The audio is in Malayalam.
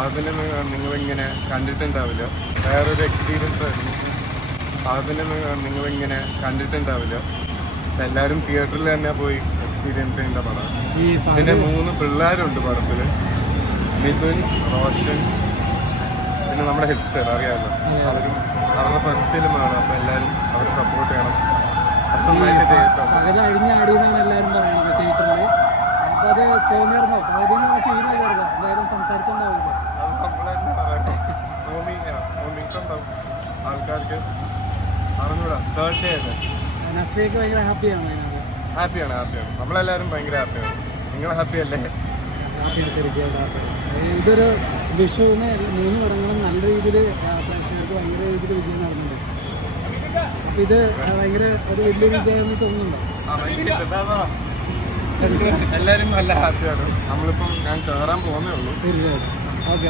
അതിന് നിങ്ങളിങ്ങനെ കണ്ടിട്ടുണ്ടാവില്ല. വേറൊരു എക്സ്പീരിയൻസ് ആയിരുന്നു. അതിന് നിങ്ങളിങ്ങനെ കണ്ടിട്ടുണ്ടാവില്ല. എല്ലാവരും തിയേറ്ററിൽ തന്നെ പോയി എക്സ്പീരിയൻസ് ചെയ്യേണ്ട പടം. പിന്നെ 3 പിള്ളേരുണ്ട് പടത്തിൽ. മിഥുൻ, റോഷൻ, പിന്നെ നമ്മുടെ ഹിപ്സ്റ്റർ അറിയാമല്ലോ. അവരുടെ ഫസ്റ്റ് ഫിലിമാണ്. അപ്പോൾ എല്ലാവരും അവരെ സപ്പോർട്ട് ചെയ്യണം. നന്നായിട്ട് ചെയ്തിട്ടുണ്ട്. അഴിഞ്ഞാടിയെന്നാണ് എല്ലാവരും പറയുന്നത് തിയേറ്ററിൽ. അപ്പോൾ അത് തോന്നിയിരുന്നോ? പകുതിയിൽ ഫീൽ ചെയ്തിരുന്നു. എന്തായാലും സംസാരിച്ചിട്ടുണ്ടാവില്ല. അത് നമ്മൾ തന്നെ പറയട്ടെ. തോന്നിയിട്ടുണ്ടാവും ആൾക്കാർക്ക്. അറിഞ്ഞൂടാ. തേർഡ് ഡേ അല്ലേ. നസ്രിയൊക്കെ ഭയങ്കര ഹാപ്പിയാണ് അതിനകത്ത്. ഹാപ്പിയാണ്. നമ്മളെല്ലാവരും ഭയങ്കര ഹാപ്പിയാണ്. നിങ്ങൾ ഹാപ്പി അല്ലേ? ഹാപ്പിയാണ്, തീർച്ചയായിട്ടും. ഇതൊരു വിഷുവിന് 3 പടങ്ങളും നല്ല രീതിയിൽ പ്രേക്ഷകർക്ക് ഭയങ്കര രീതിയിൽ വിജയം നടന്നുണ്ട്. അപ്പം ഇത് ഭയങ്കര ഒരു വലിയ വിജയമെന്ന് തോന്നുന്നുണ്ടോ? എല്ലാവരും നല്ല ഹാപ്പിയാണ്. നമ്മളിപ്പം ഞാൻ കയറാൻ പോകുന്നേ ഉള്ളൂ. തീർച്ചയായിട്ടും. ഓക്കെ.